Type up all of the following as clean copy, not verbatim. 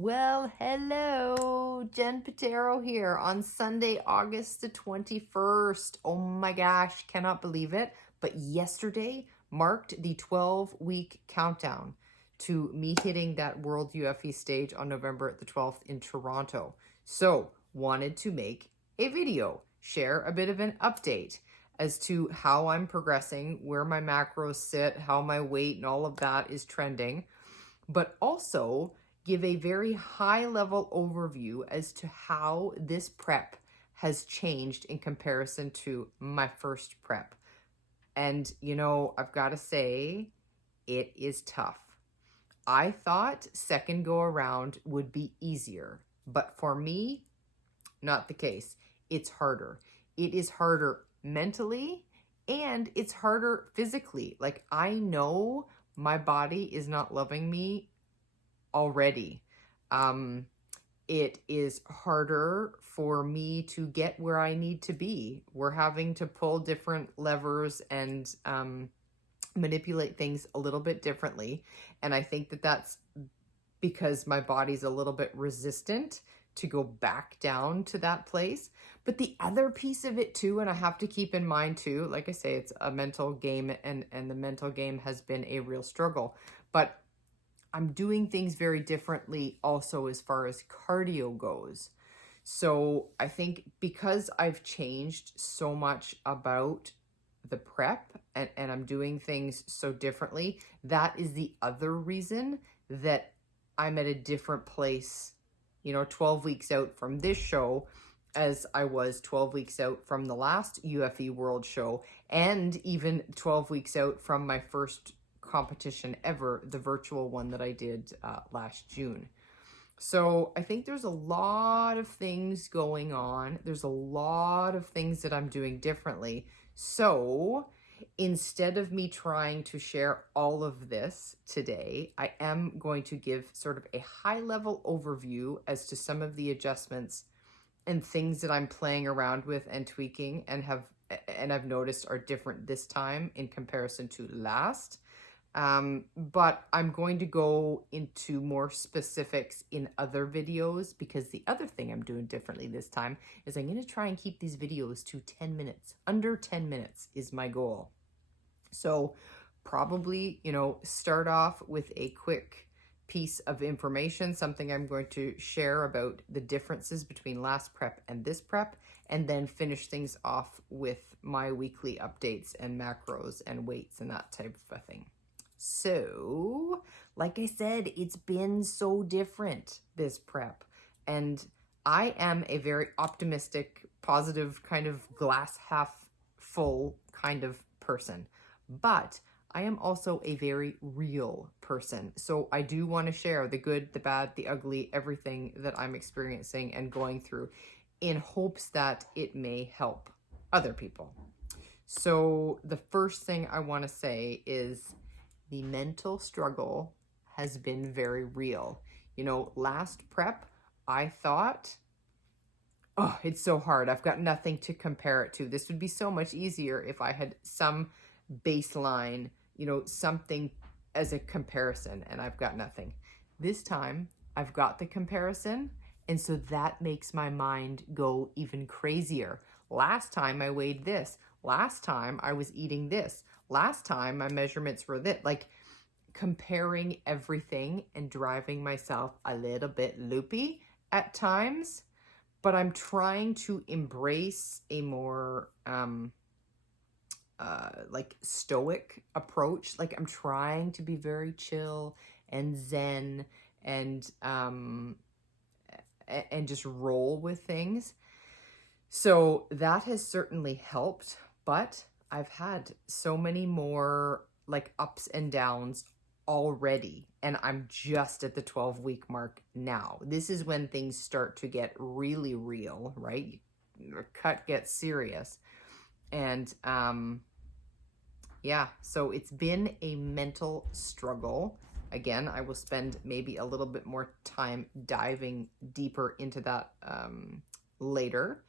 Well, hello, Jen Patero here on Sunday, August the 21st. Oh my gosh, cannot believe it. But yesterday marked the 12-week countdown to me hitting that World UFE stage on November the 12th in Toronto. So, wanted to make a video, share a bit of an update as to how I'm progressing, where my macros sit, how my weight and all of that is trending, but also give a very high level overview as to how this prep has changed in comparison to my first prep. And, I've got to say, it is tough. I thought second go around would be easier, but for me, not the case. It's harder. It is harder mentally and it's harder physically. Like, I know my body is not loving me already. It is harder for me to get where I need to be. We're having to pull different levers and manipulate things a little bit differently. And I think that that's because my body's a little bit resistant to go back down to that place. But the other piece of it too, and I have to keep in mind too, like I say, it's a mental game, and the mental game has been a real struggle. But I'm doing things very differently also as far as cardio goes. So I think because I've changed so much about the prep and I'm doing things so differently, that is the other reason that I'm at a different place, 12 weeks out from this show as I was 12 weeks out from the last UFE World show, and even 12 weeks out from my first competition ever, the virtual one that I did last June. So I think there's a lot of things going on. There's a lot of things that I'm doing differently. So instead of me trying to share all of this today, I am going to give sort of a high level overview as to some of the adjustments and things that I'm playing around with and tweaking and I've noticed are different this time in comparison to last. But I'm going to go into more specifics in other videos, because the other thing I'm doing differently this time is I'm going to try and keep these videos to 10 minutes. Under 10 minutes is my goal. So probably, start off with a quick piece of information, something I'm going to share about the differences between last prep and this prep, and then finish things off with my weekly updates and macros and weights and that type of a thing. So, like I said, it's been so different, this prep. And I am a very optimistic, positive, kind of glass half full kind of person. But I am also a very real person. So I do want to share the good, the bad, the ugly, everything that I'm experiencing and going through, in hopes that it may help other people. So the first thing I want to say is the mental struggle has been very real. Last prep, I thought, oh, it's so hard. I've got nothing to compare it to. This would be so much easier if I had some baseline, something as a comparison, and I've got nothing. This time, I've got the comparison, and so that makes my mind go even crazier. Last time I weighed this. Last time I was eating this. Last time my measurements were this. Like, comparing everything and driving myself a little bit loopy at times, but I'm trying to embrace a more like stoic approach. Like, I'm trying to be very chill and zen and just roll with things. So that has certainly helped, but I've had so many more like ups and downs already, and I'm just at the 12-week mark now. This is when things start to get really real, right? Your cut gets serious. And yeah, so it's been a mental struggle. Again, I will spend maybe a little bit more time diving deeper into that later.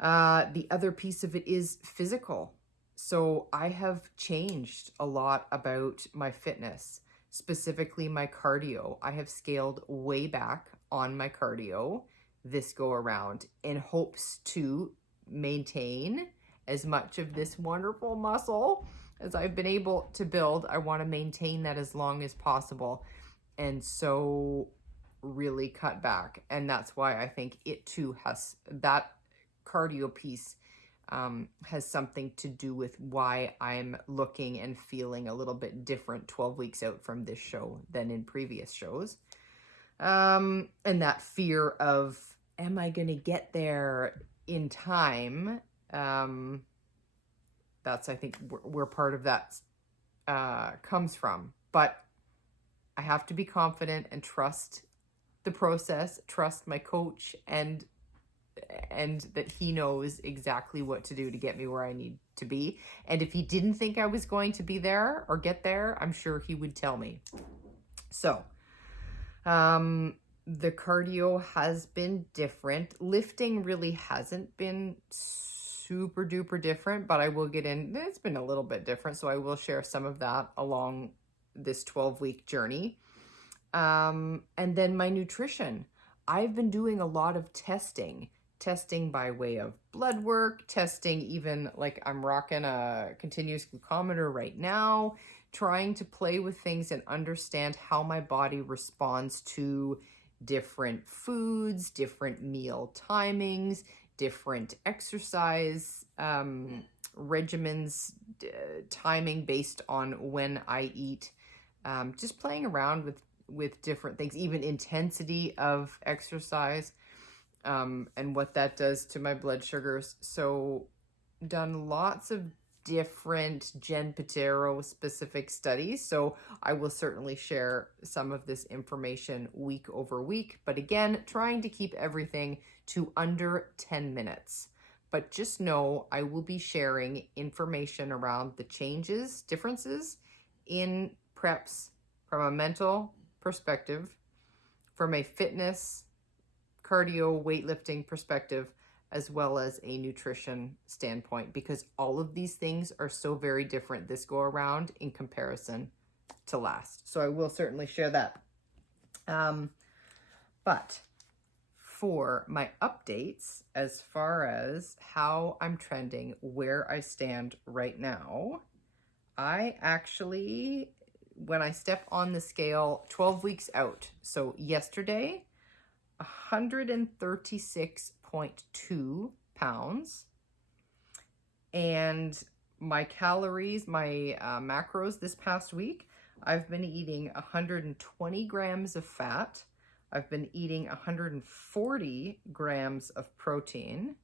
The other piece of it is physical. So I have changed a lot about my fitness, specifically my cardio. I have scaled way back. on my cardio this go around in hopes to maintain as much of this wonderful muscle as I've been able to build. I want to maintain that as long as possible. And so really cut back. And that's why I think it too has that cardio piece has something to do with why I'm looking and feeling a little bit different 12 weeks out from this show than in previous shows. And that fear of, am I going to get there in time? That's, I think, where part of that comes from. But I have to be confident and trust the process, trust my coach, and that he knows exactly what to do to get me where I need to be. And if he didn't think I was going to be there or get there, I'm sure he would tell me. So, the cardio has been different. Lifting really hasn't been super duper different, but I will get in. It's been a little bit different, so I will share some of that along this 12-week journey. And then my nutrition. I've been doing a lot of testing by way of blood work, testing even like I'm rocking a continuous glucometer right now, trying to play with things and understand how my body responds to different foods, different meal timings, different exercise regimens, timing based on when I eat, just playing around with different things, even intensity of exercise, and what that does to my blood sugars. So done lots of different Jen Patero specific studies. So I will certainly share some of this information week over week, but again, trying to keep everything to under 10 minutes. But just know I will be sharing information around the changes, differences in preps from a mental perspective, from a fitness, cardio, weightlifting perspective, as well as a nutrition standpoint, because all of these things are so very different this go around in comparison to last. So I will certainly share that. But for my updates, as far as how I'm trending, where I stand right now, I actually, when I step on the scale 12 weeks out, so yesterday, 136.2 pounds, and my calories, my macros this past week, I've been eating 120 grams of fat. I've been eating 140 grams of protein,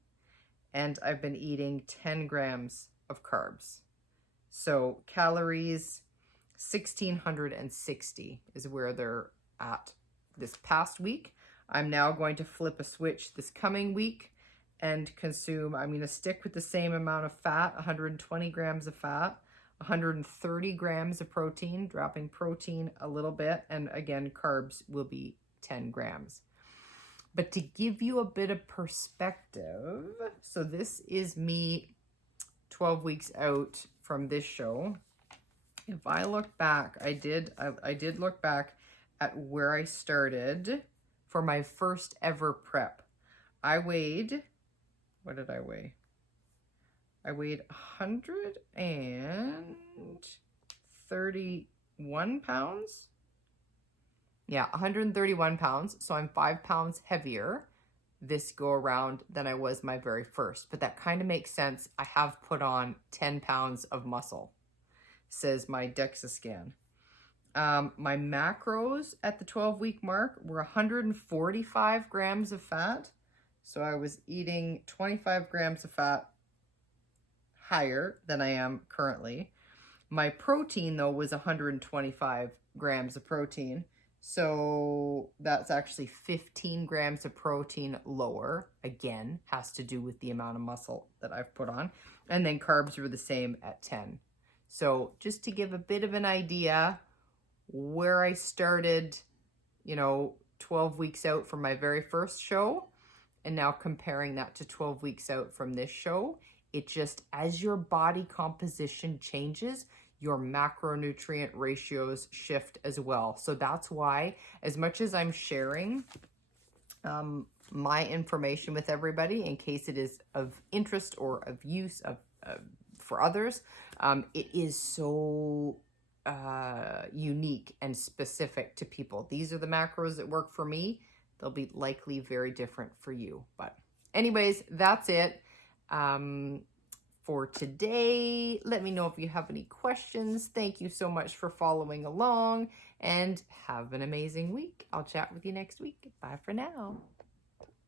and I've been eating 10 grams of carbs. So calories, 1,660 is where they're at this past week. I'm now going to flip a switch this coming week and consume, I'm going to stick with the same amount of fat, 120 grams of fat, 130 grams of protein, dropping protein a little bit, and again, carbs will be 10 grams. But to give you a bit of perspective, so this is me 12 weeks out from this show. If I look back, I did look back at where I started for my first ever prep. I weighed, what did I weigh? I weighed 131 pounds. Yeah, 131 pounds. So I'm 5 pounds heavier this go around than I was my very first. But that kind of makes sense. I have put on 10 pounds of muscle, says my DEXA scan. My macros at the 12-week mark were 145 grams of fat. So I was eating 25 grams of fat higher than I am currently. My protein, though, was 125 grams of protein. So that's actually 15 grams of protein lower. Again, has to do with the amount of muscle that I've put on. And then carbs were the same at 10. So just to give a bit of an idea where I started, 12 weeks out from my very first show, and now comparing that to 12 weeks out from this show, it just, as your body composition changes, your macronutrient ratios shift as well. So that's why, as much as I'm sharing my information with everybody in case it is of interest or of use for others. It is so unique and specific to people. These are the macros that work for me. They'll be likely very different for you. But anyways, that's it for today. Let me know if you have any questions. Thank you so much for following along, and have an amazing week. I'll chat with you next week. Bye for now.